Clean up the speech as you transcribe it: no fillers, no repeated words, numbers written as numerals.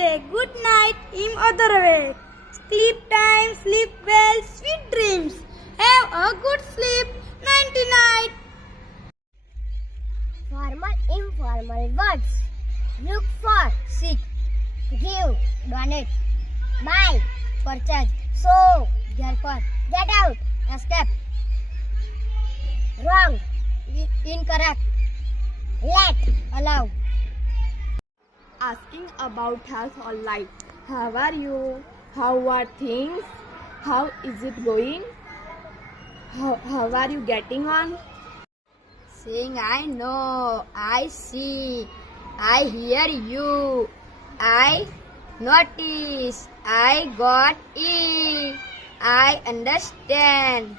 say good night in other way. Sleep time, sleep well, sweet dreams. Have a good sleep. Nighty night. Formal, informal words. Look for, seek. Give, donate. Buy, purchase. Show, therefore. Get out, escape. Wrong, incorrect. Let, allow. Asking about health or life. How are you? How are things? How is it going? How are you getting on? Saying I know, I see, I hear you, I notice, I got it, I understand.